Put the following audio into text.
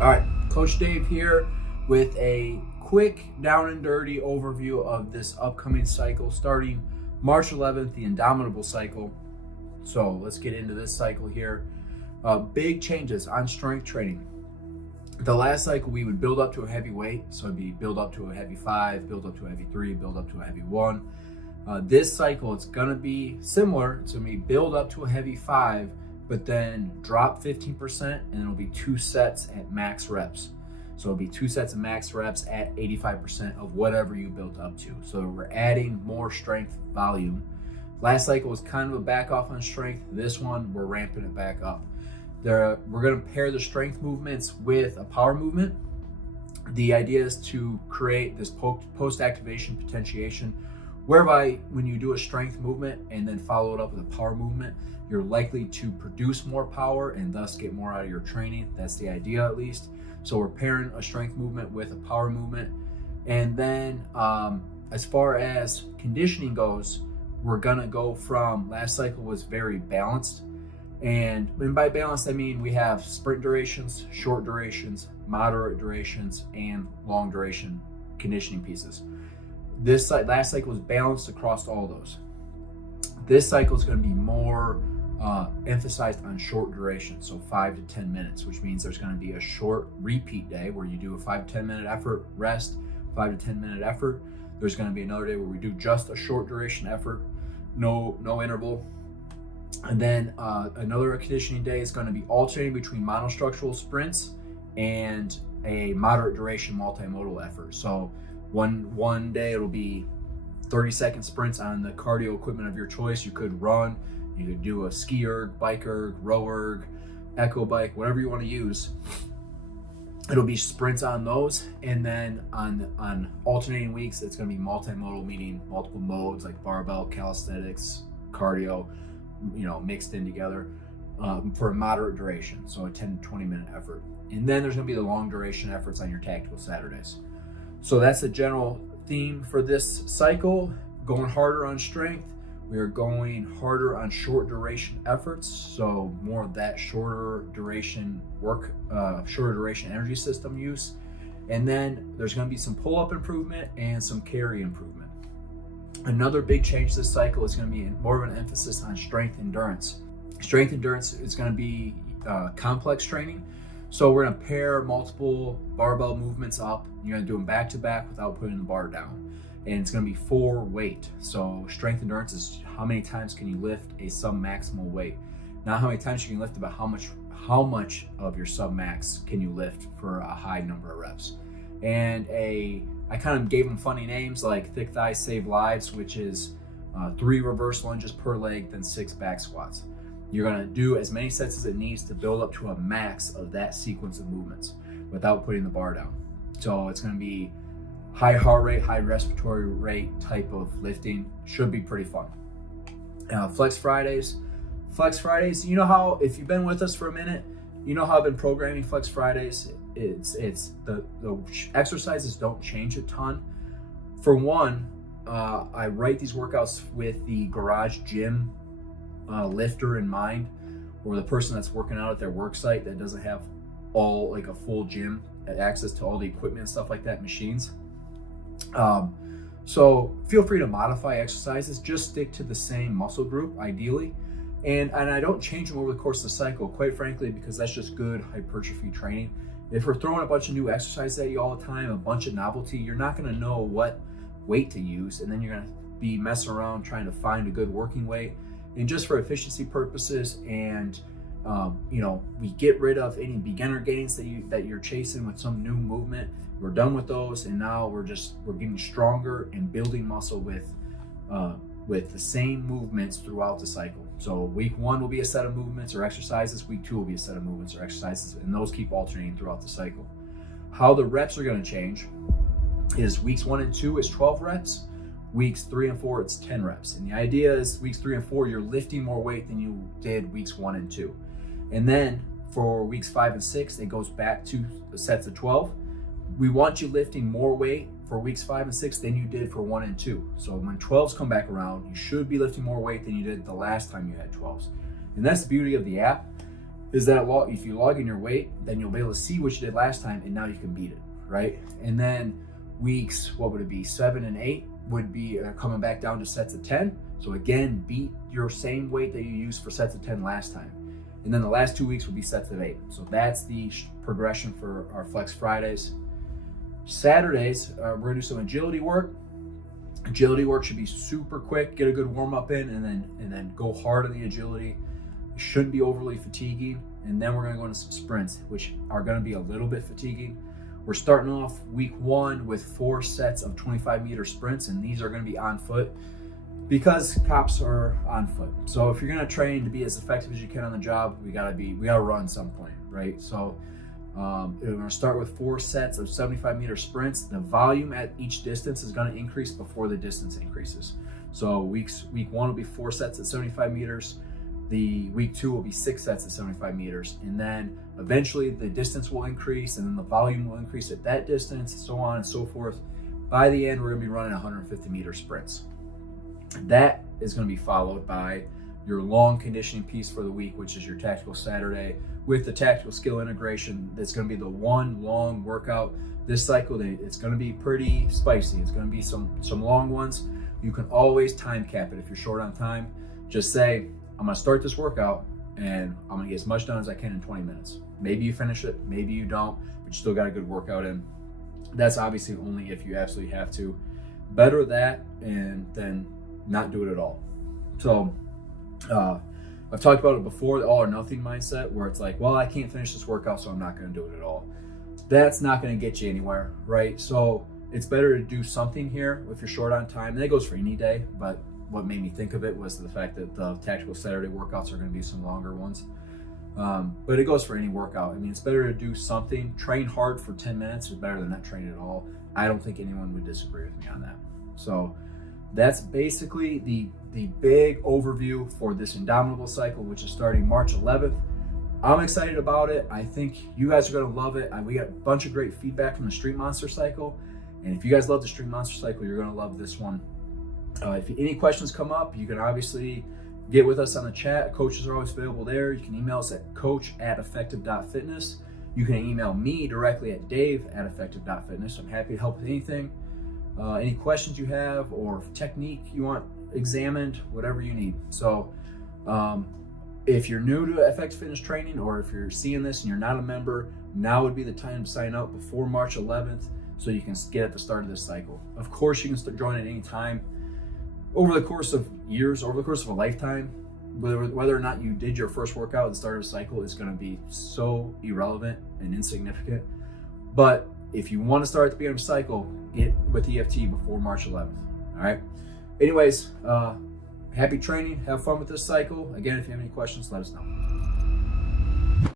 All right, Coach Dave here with a quick down and dirty overview of this upcoming cycle starting March 11th, the INDOMITABLE cycle. So let's get into this cycle here. Big changes on strength training. The last cycle we would build up to a heavy weight, so it'd be build up to a heavy 5, build up to a heavy 3, build up to a heavy 1. This cycle, it's gonna be similar. It's gonna be build up to a heavy 5, but then drop 15%, and it'll be 2 sets at max reps. So it'll be 2 sets of max reps at 85% of whatever you built up to. So we're adding more strength volume. Last cycle was kind of a back off on strength. This one, we're ramping it back up. We're gonna pair the strength movements with a power movement. The idea is to create this post-activation potentiation, whereby when you do a strength movement and then follow it up with a power movement, you're likely to produce more power and thus get more out of your training. That's the idea, at least. So we're pairing a strength movement with a power movement. And then as far as conditioning goes, we're gonna go from, last cycle was very balanced. And by balanced, I mean we have sprint durations, short durations, moderate durations, and long duration conditioning pieces. Last cycle was balanced across all those. This cycle is going to be more emphasized on short duration, so 5 to 10 minutes, which means there's going to be a short repeat day where you do a 5 to 10 minute effort, rest, 5 to 10 minute effort. There's going to be another day where we do just a short duration effort, no interval. And then another conditioning day is going to be alternating between monostructural sprints and a moderate duration multimodal effort. So one day it'll be 30-second sprints on the cardio equipment of your choice. You could run, you could do a ski erg, bike erg, row erg, echo bike, whatever you want to use. It'll be sprints on those. And then on alternating weeks, it's going to be multimodal, meaning multiple modes like barbell, calisthenics, cardio, mixed in together for a moderate duration. So a 10 to 20 minute effort. And then there's going to be the long duration efforts on your tactical Saturdays. So that's the general theme for this cycle. Going harder on strength. We are going harder on short duration efforts. So more of that shorter duration work, shorter duration energy system use. And then there's going to be some pull-up improvement and some carry improvement. Another big change this cycle is going to be more of an emphasis on strength endurance. Strength endurance is going to be complex training. So we're going to pair multiple barbell movements up. You're going to do them back to back without putting the bar down. And it's going to be for weight. So strength endurance is how many times can you lift a sub-maximal weight. Not how many times you can lift, but how much of your sub-max can you lift for a high number of reps. And I kind of gave them funny names like thick thighs save lives, which is 3 reverse lunges per leg, then 6 back squats. You're gonna do as many sets as it needs to build up to a max of that sequence of movements without putting the bar down. So it's gonna be high heart rate, high respiratory rate type of lifting. Should be pretty fun. Flex Fridays, you know how, if you've been with us for a minute, you know how I've been programming Flex Fridays. It's the exercises don't change a ton. For one, I write these workouts with the garage gym lifter in mind, or the person that's working out at their work site that doesn't have all like a full gym access to all the equipment and stuff like that, machines. So feel free to modify exercises, just stick to the same muscle group ideally. And I don't change them over the course of the cycle, quite frankly, because that's just good hypertrophy training. If we're throwing a bunch of new exercises at you all the time, a bunch of novelty, you're not going to know what weight to use, and then you're going to be messing around trying to find a good working weight. And just for efficiency purposes, and we get rid of any beginner gains that you're chasing with some new movement. We're done with those, and now we're getting stronger and building muscle with the same movements throughout the cycle. So week 1 will be a set of movements or exercises. Week 2 will be a set of movements or exercises, and those keep alternating throughout the cycle. How the reps are going to change is weeks 1 and 2 is 12 reps. Weeks 3 and 4, it's 10 reps. And the idea is weeks 3 and 4, you're lifting more weight than you did weeks 1 and 2. And then for weeks 5 and 6, it goes back to the sets of 12. We want you lifting more weight for weeks 5 and 6 than you did for 1 and 2. So when 12s come back around, you should be lifting more weight than you did the last time you had 12s. And that's the beauty of the app. is that if you log in your weight, then you'll be able to see what you did last time, and now you can beat it, right? And then weeks, what would it be, 7 and 8 would be coming back down to sets of 10. So again, beat your same weight that you used for sets of 10 last time. And then the last 2 weeks will be sets of 8. So that's the progression for our Flex Fridays. Saturdays, we're gonna do some agility work. Agility work should be super quick, get a good warm up in, and then go hard on the agility. It shouldn't be overly fatiguing. And then we're gonna go into some sprints, which are gonna be a little bit fatiguing. We're starting off week 1 with 4 sets of 25-meter sprints, and these are gonna be on foot because cops are on foot. So if you're gonna train to be as effective as you can on the job, we gotta run some point, right? So we're gonna start with 4 sets of 75-meter sprints. The volume at each distance is gonna increase before the distance increases. So week 1 will be 4 sets at 75 meters. The week 2 will be 6 sets at 75 meters. And then eventually the distance will increase, and then the volume will increase at that distance, so on and so forth. By the end, we're gonna be running 150-meter sprints. That is gonna be followed by your long conditioning piece for the week, which is your tactical Saturday with the tactical skill integration. That's going to be the one long workout. This cycle, it's going to be pretty spicy. It's going to be some long ones. You can always time cap it if you're short on time. Just say, I'm going to start this workout and I'm going to get as much done as I can in 20 minutes. Maybe you finish it, maybe you don't, but you still got a good workout in. That's obviously only if you absolutely have to. Better that and then not do it at all. So I've talked about it before, the all or nothing mindset, where it's like, well, I can't finish this workout, so I'm not going to do it at all. That's not going to get you anywhere, right? So it's better to do something here if you're short on time. And that goes for any day, but what made me think of it was the fact that the tactical Saturday workouts are going to be some longer ones. But it goes for any workout. I mean, it's better to do something. Train hard for 10 minutes is better than not train at all. I don't think anyone would disagree with me on that. So that's basically the big overview for this Indomitable cycle, which is starting March 11th. I'm excited about it. I think you guys are going to love it. We got a bunch of great feedback from the Street Monster cycle. And if you guys love the Street Monster cycle, you're going to love this one. If any questions come up, you can obviously get with us on the chat. Coaches are always available there. You can email us at coach@effective.fitness. You can email me directly at dave@effective.fitness. I'm happy to help with anything. Any questions you have or technique you want examined, whatever you need. So if you're new to FX Fitness Training, or if you're seeing this and you're not a member, now would be the time to sign up before March 11th so you can get at the start of this cycle. Of course, you can start joining at any time. Over the course of years, over the course of a lifetime, whether or not you did your first workout at the start of the cycle is going to be so irrelevant and insignificant. But if you want to start at the beginning of the cycle, get with EFT before March 11th. All right. Anyways, happy training. Have fun with this cycle. Again, if you have any questions, let us know.